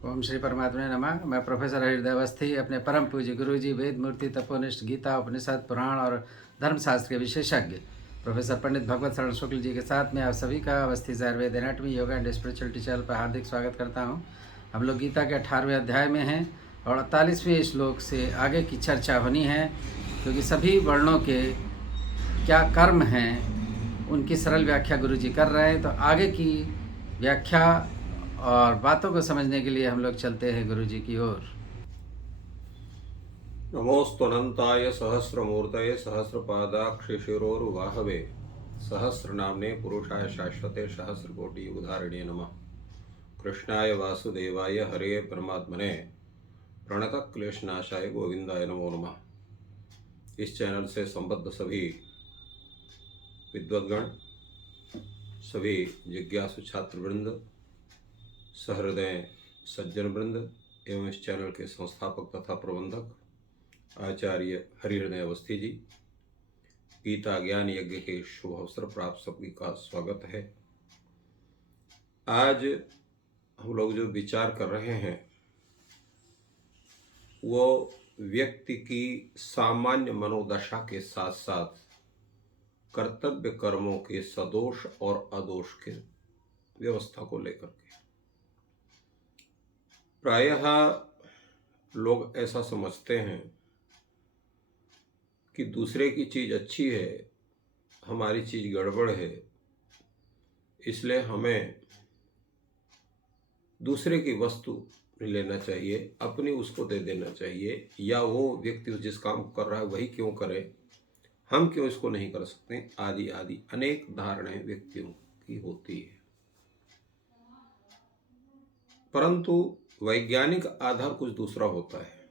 ओम श्री परमात्मा नमः। मैं प्रोफेसर हृदय अवस्थी अपने परम पूज्य गुरु जी वेद मूर्ति तपोनिष्ठ गीता उपनिषद पुराण और धर्मशास्त्र के विशेषज्ञ प्रोफेसर पंडित भगवत शरण शुक्ल जी के साथ में आप सभी का Awasthi Ayurveda anatomy yoga and spirituality channel पर हार्दिक स्वागत करता हूं। हम लोग गीता के 18वें अध्याय में हैं और 48वें श्लोक से आगे की चर्चा होनी है, क्योंकि सभी वर्णों के क्या कर्म हैं उनकी सरल व्याख्या गुरु जी कर रहे हैं। तो आगे की व्याख्या और बातों को समझने के लिए हम लोग चलते हैं गुरु जी की ओर। नमोस्तुनंताय सहस्रमूर्तये सहस्रपादाक्षिशिरोरुवाहवे सहस्रनाम्ने पुरुषाय शाश्वते सहस्रकोटि युगधारिणे नमः। कृष्णाय वासुदेवाय हरे परमात्मने प्रणतक्लेशनाशाय गोविंदाय नमो नमः। इस चैनल से संबद्ध सभी विद्वद्गण, सभी जिज्ञासु छात्रवृंद, सहृदय सज्जन वृंद एवं इस चैनल के संस्थापक तथा प्रबंधक आचार्य हरिहृदय अवस्थी जी, गीता ज्ञान यज्ञ के शुभ अवसर प्राप्त सभी का स्वागत है। आज हम लोग जो विचार कर रहे हैं वो व्यक्ति की सामान्य मनोदशा के साथ साथ कर्तव्य कर्मों के सदोष और अदोष के व्यवस्था को लेकर के। प्रायः लोग ऐसा समझते हैं कि दूसरे की चीज़ अच्छी है, हमारी चीज़ गड़बड़ है, इसलिए हमें दूसरे की वस्तु लेना चाहिए, अपनी उसको दे देना चाहिए, या वो व्यक्ति जिस काम को कर रहा है वही क्यों करे, हम क्यों इसको नहीं कर सकते, आदि आदि अनेक धारणाएं व्यक्तियों की होती है। परंतु वैज्ञानिक आधार कुछ दूसरा होता है।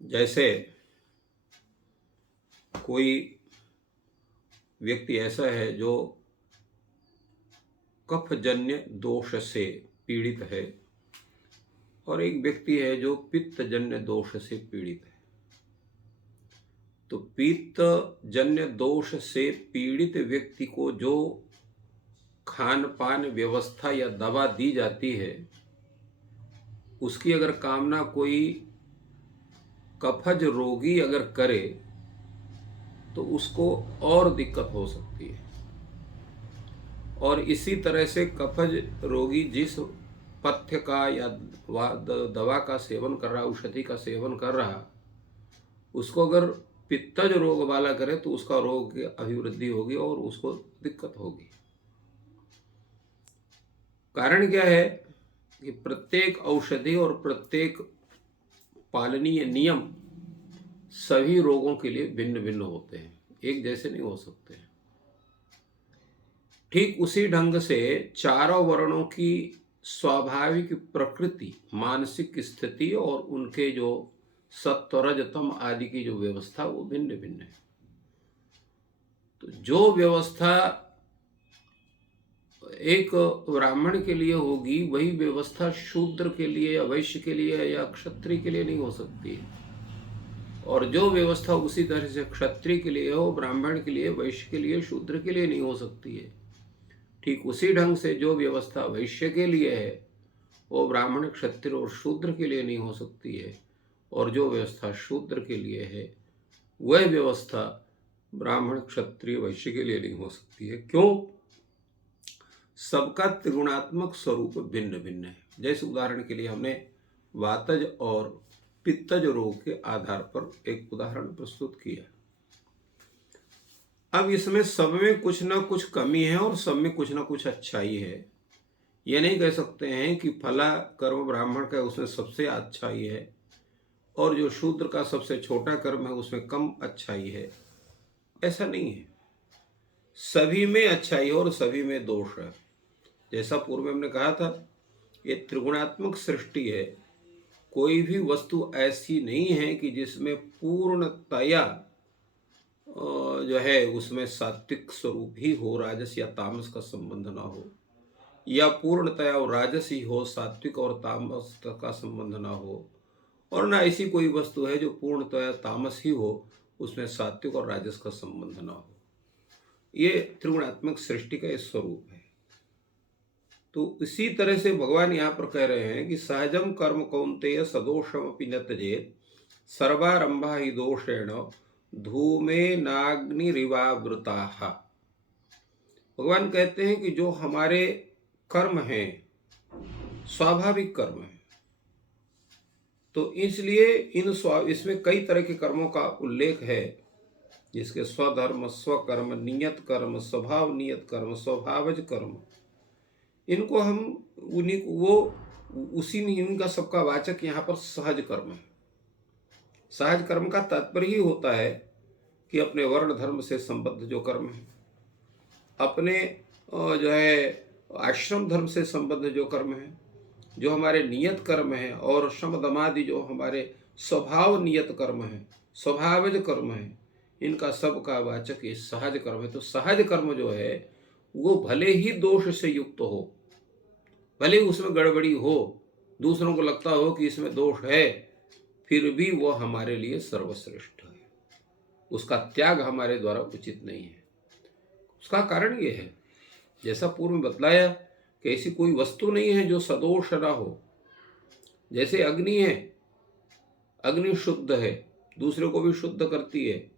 जैसे कोई व्यक्ति ऐसा है जो कफजन्य दोष से पीड़ित है और एक व्यक्ति है जो पित्तजन्य दोष से पीड़ित है। तो पित्तजन्य दोष से पीड़ित व्यक्ति को जो खान पान व्यवस्था या दवा दी जाती है, उसकी अगर कामना कोई कफज रोगी अगर करे तो उसको और दिक्कत हो सकती है। और इसी तरह से कफज रोगी जिस पथ्य का या दवा का सेवन कर रहा, औषधि का सेवन कर रहा, उसको अगर पित्तज रोग वाला करे तो उसका रोग की अभिवृद्धि होगी और उसको दिक्कत होगी। कारण क्या है कि प्रत्येक औषधि और प्रत्येक पालनीय नियम सभी रोगों के लिए भिन्न भिन्न होते हैं, एक जैसे नहीं हो सकते। ठीक उसी ढंग से चारों वर्णों की स्वाभाविक प्रकृति, मानसिक स्थिति और उनके जो सत्व रज तम आदि की जो व्यवस्था वो भिन्न भिन्न है। तो जो व्यवस्था एक ब्राह्मण के लिए होगी वही व्यवस्था शूद्र के लिए या वैश्य के लिए या क्षत्रिय के लिए नहीं हो सकती है। और जो व्यवस्था उसी तरह से क्षत्रिय के लिए हो, ब्राह्मण के लिए, वैश्य के लिए, शूद्र के लिए नहीं हो सकती है। ठीक उसी ढंग से जो व्यवस्था वैश्य के लिए है वो ब्राह्मण, क्षत्रिय और शूद्र के लिए नहीं हो सकती है। और जो व्यवस्था शूद्र के लिए है वह व्यवस्था ब्राह्मण, क्षत्रिय, वैश्य के लिए नहीं हो सकती है। क्यों? सबका त्रिगुणात्मक स्वरूप भिन्न भिन्न है। जैसे उदाहरण के लिए हमने वातज और पित्तज रोग के आधार पर एक उदाहरण प्रस्तुत किया। अब इसमें सब में कुछ ना कुछ कमी है और सब में कुछ ना कुछ अच्छाई है। ये नहीं कह सकते हैं कि फला कर्म ब्राह्मण का उसमें सबसे अच्छाई है और जो शूद्र का सबसे छोटा कर्म है उसमें कम अच्छाई है। ऐसा नहीं है, सभी में अच्छाई और सभी में दोष है। जैसा पूर्व में हमने कहा था, ये त्रिगुणात्मक सृष्टि है। कोई भी वस्तु ऐसी नहीं है कि जिसमें पूर्णतया जो है उसमें सात्विक स्वरूप ही हो, राजस या तामस का संबंध ना हो, या पूर्णतया राजस ही हो, सात्विक और तामस का संबंध ना हो, और ना ऐसी कोई वस्तु है जो पूर्णतया तामस ही हो, उसमें सात्विक और राजस का संबंध ना हो। ये त्रिगुणात्मक सृष्टि का स्वरूप है। तो इसी तरह से भगवान यहाँ पर कह रहे हैं कि सहजम कर्म कौन्तेय सदोषमपि न त्यजेत् सर्वारंभा ही दोषेण धूमे नाग्निरिवावृताः। भगवान कहते हैं कि जो हमारे कर्म हैं स्वाभाविक कर्म है, तो इसलिए इसमें कई तरह के कर्मों का उल्लेख है, जिसके स्वधर्म, स्वकर्म, नियत कर्म, स्वभाव नियत कर्म, स्वभावज कर्म, इनको हम इनका सबका वाचक यहाँ पर सहज कर्म है। सहज कर्म का तात्पर्य ही होता है कि अपने वर्ण धर्म से संबद्ध जो कर्म है, अपने जो है आश्रम धर्म से संबद्ध जो कर्म है, जो हमारे नियत कर्म है, और शम दमादि जो हमारे स्वभाव नियत कर्म है, स्वभावज कर्म है, इनका सब का वाचक ये सहज कर्म है। तो सहज कर्म जो है वो भले ही दोष से युक्त हो, भले ही उसमें गड़बड़ी हो, दूसरों को लगता हो कि इसमें दोष है, फिर भी वो हमारे लिए सर्वश्रेष्ठ है। उसका त्याग हमारे द्वारा उचित नहीं है। उसका कारण ये है, जैसा पूर्व में बतलाया, कि ऐसी कोई वस्तु नहीं है जो सदोष ना हो। जैसे अग्नि है, अग्नि शुद्ध है, दूसरे को भी शुद्ध करती है,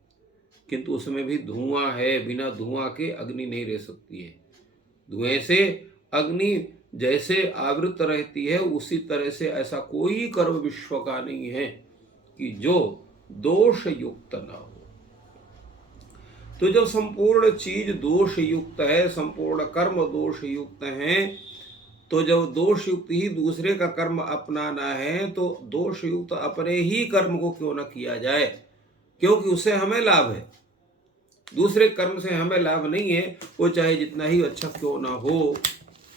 किंतु उसमें भी धुआं है, बिना धुआं के अग्नि नहीं रह सकती है। धुएं से अग्नि जैसे आवृत रहती है, उसी तरह से ऐसा कोई कर्म विश्व का नहीं है कि जो दोष युक्त ना हो। तो जब संपूर्ण चीज दोष युक्त है, संपूर्ण कर्म दोष युक्त हैं, तो जब दोष युक्त ही दूसरे का कर्म अपनाना है, तो दोष युक्त अपने ही कर्म को क्यों न किया जाए, क्योंकि उससे हमें लाभ है। दूसरे कर्म से हमें लाभ नहीं है, वो चाहे जितना ही अच्छा क्यों ना हो,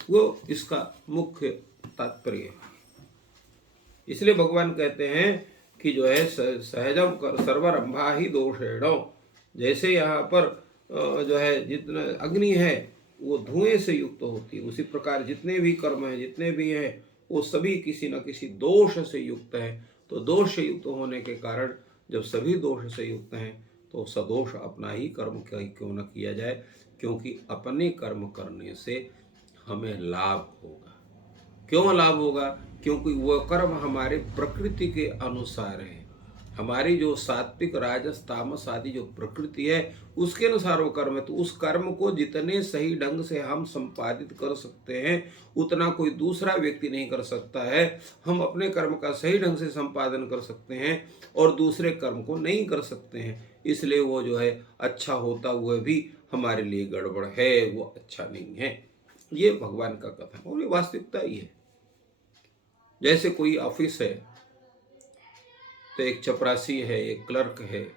वो इसका मुख्य तात्पर्य है। इसलिए भगवान कहते हैं कि जो है सहजम कर सर्वरंभा ही दोषेण, जैसे यहाँ पर जो है जितना अग्नि है वो धुएं से युक्त होती है, उसी प्रकार जितने भी कर्म हैं, जितने भी हैं, वो सभी किसी न किसी दोष से युक्त है। तो दोष से युक्त होने के कारण जब सभी दोष से युक्त हैं, तो सदोष अपना ही कर्म क्यों न किया जाए, क्योंकि अपने कर्म करने से हमें लाभ होगा। क्यों लाभ होगा? क्योंकि वह कर्म हमारे प्रकृति के अनुसार है। हमारी जो सात्विक, राजस, तामस आदि जो प्रकृति है, उसके अनुसार वो कर्म है। तो उस कर्म को जितने सही ढंग से हम संपादित कर सकते हैं, उतना कोई दूसरा व्यक्ति नहीं कर सकता है। हम अपने कर्म का सही ढंग से संपादन कर सकते हैं और दूसरे कर्म को नहीं कर सकते हैं। इसलिए वो जो है अच्छा होता हुआ भी हमारे लिए गड़बड़ है, वो अच्छा नहीं है। ये भगवान का कथन और ये वास्तविकता ही है। जैसे कोई ऑफिस है, तो एक चपरासी है, एक क्लर्क है,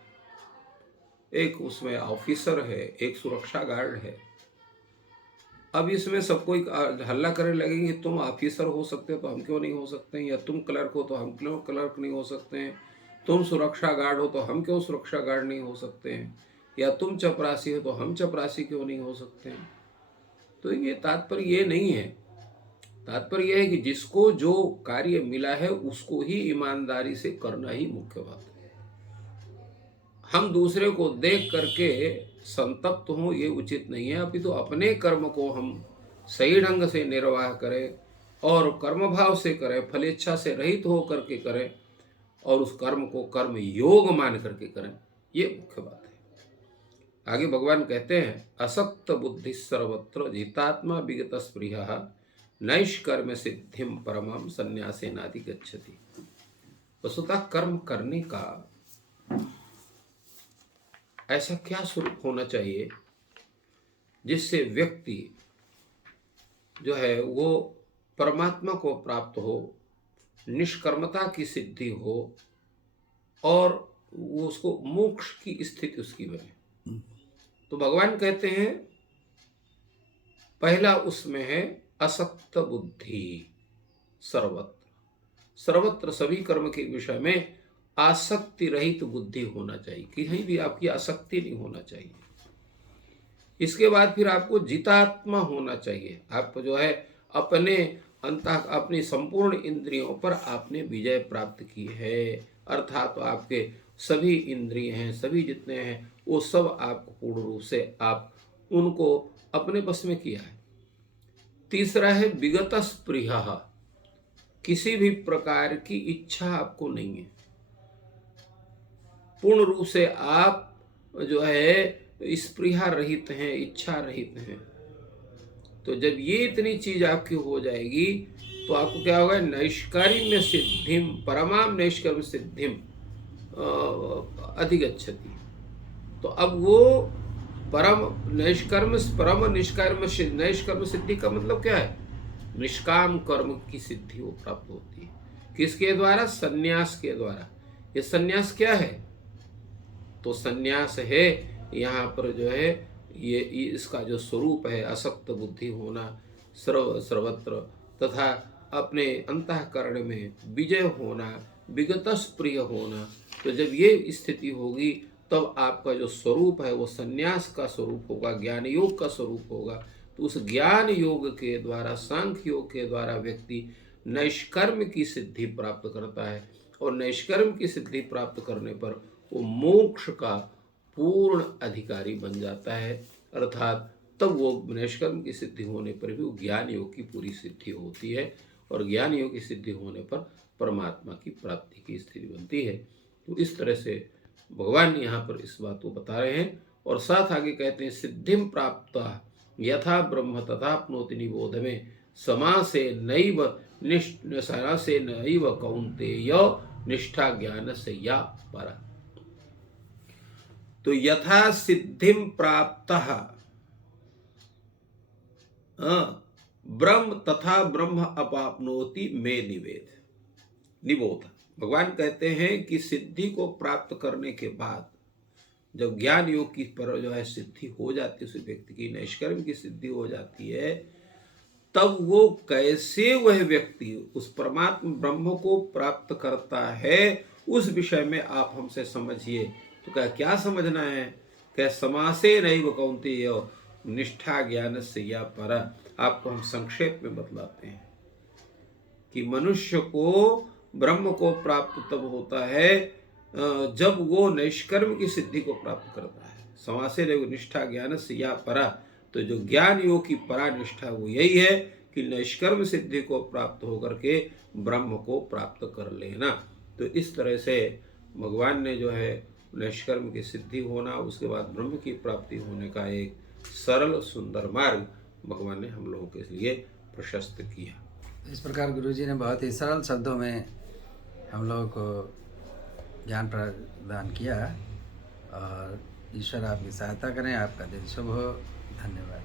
एक उसमें ऑफिसर है, एक सुरक्षा गार्ड है। अब इसमें सब कोई हल्ला करने लगेंगे, तुम ऑफिसर हो सकते हो तो हम क्यों नहीं हो सकते हैं, या तुम क्लर्क हो तो हम क्यों क्लर्क नहीं हो सकते हैं, तुम सुरक्षा गार्ड हो तो हम क्यों सुरक्षा गार्ड नहीं हो सकते हैं, या तुम चपरासी हो तो हम चपरासी क्यों नहीं हो सकते हैं। तो ये तात्पर्य ये नहीं है। तात्पर्य यह है कि जिसको जो कार्य मिला है उसको ही ईमानदारी से करना ही मुख्य बात है। हम दूसरे को देख करके संतप्त हों, ये उचित नहीं है। अभी तो अपने कर्म को हम सही ढंग से निर्वाह करें और कर्म भाव से करें, फलेच्छा से रहित हो करके करें, और उस कर्म को कर्म योग मान करके करें, ये मुख्य बात है। आगे भगवान कहते हैं, असक्त बुद्धि सर्वत्र जितात्मा विगत स्पृहा नैष्कर्म सिद्धिम परमम संन्यासेनादि गच्छति। वस्तुतः कर्म करने का ऐसा क्या स्वरूप होना चाहिए जिससे व्यक्ति जो है वो परमात्मा को प्राप्त हो, निष्कर्मता की सिद्धि हो और वो उसको मोक्ष की स्थिति उसकी बने। तो भगवान कहते हैं पहला उसमें है असक्त बुद्धि सर्वत्र। सर्वत्र सभी कर्म के विषय में आसक्ति रहित बुद्धि होना चाहिए, कहीं भी आपकी आसक्ति नहीं होना चाहिए। इसके बाद फिर आपको जितात्मा होना चाहिए। आप जो है अपनी संपूर्ण इंद्रियों पर आपने विजय प्राप्त की है, अर्थात तो आपके सभी इंद्रिय हैं, सभी जितने हैं, वो सब आपको पूर्ण रूप से आप उनको अपने बस में किया है। तीसरा है विगत स्पृहा, किसी भी प्रकार की इच्छा आपको नहीं है, पूर्ण रूप से आप जो है स्पृहा रहित हैं, इच्छा रहित हैं। तो जब ये इतनी चीज आपकी हो जाएगी तो आपको क्या होगा, नैष्कर्म्य सिद्धिम परमाम नैष्कर्म सिद्धिम अधिगच्छति। तो अब वो परम नैष्कर्म परम निष्कर्म नैष्कर्म सिद्धि का मतलब क्या है, निष्काम कर्म की सिद्धि वो प्राप्त होती है। किसके द्वारा, संन्यास के द्वारा। ये संन्यास क्या है, तो संन्यास है यहाँ पर जो है ये इसका जो स्वरूप है असक्त बुद्धि होना, सर्वत्र तथा अपने अंतःकरण में विजय होना, विगतस प्रिय होना। तो जब ये स्थिति होगी तब आपका जो स्वरूप है वो संन्यास का स्वरूप होगा, ज्ञान योग का स्वरूप होगा। तो उस ज्ञान योग के द्वारा, सांख्य योग के द्वारा व्यक्ति नैष्कर्म की सिद्धि प्राप्त करता है, और नैष्कर्म की सिद्धि प्राप्त करने पर वो मोक्ष का पूर्ण अधिकारी बन जाता है। अर्थात तब वो नैष्कर्म की सिद्धि होने पर भी वो ज्ञान योग की पूरी सिद्धि होती है, और ज्ञान योग की सिद्धि होने पर परमात्मा की प्राप्ति की स्थिति बनती है। तो इस तरह से भगवान यहाँ पर इस बात को बता रहे हैं। और साथ आगे कहते हैं, सिद्धिम प्राप्त यथा ब्रह्म तथाप्नोति निबोध में समासे नैव समासे नैव कौन्तेय निष्ठा ज्ञान से या पर। तो यथा सिद्धिम प्राप्त ब्रह्म तथा ब्रह्म अपाप्नोति में निबोध। भगवान कहते हैं कि सिद्धि को प्राप्त करने के बाद जब ज्ञान योग की पर जो है सिद्धि हो जाती है, उस व्यक्ति की नैष्कर्म की सिद्धि हो जाती है, तब वो कैसे वह व्यक्ति उस परमात्मा ब्रह्म को प्राप्त करता है उस विषय में आप हमसे समझिए। तो क्या समझना है, क्या समासे नैव कौन्तेय निष्ठा ज्ञान से या पर। आपको हम संक्षेप में बतलाते हैं कि मनुष्य को ब्रह्म को प्राप्त तब होता है जब वो नैष्कर्म की सिद्धि को प्राप्त करता है। समासे नैव निष्ठा ज्ञान से या परा। तो जो ज्ञान योग की परा निष्ठा वो यही है कि नैष्कर्म सिद्धि को प्राप्त होकर के ब्रह्म को प्राप्त कर लेना। तो इस तरह से भगवान ने जो है नैष्कर्म की सिद्धि होना, उसके बाद ब्रह्म की प्राप्ति होने का एक सरल सुंदर मार्ग भगवान ने हम लोगों के लिए प्रशस्त किया। इस प्रकार गुरुजी ने बहुत ही सरल शब्दों में हम लोगों को ज्ञान प्रदान किया, और ईश्वर आपकी सहायता करें। आपका दिन शुभ हो। धन्यवाद।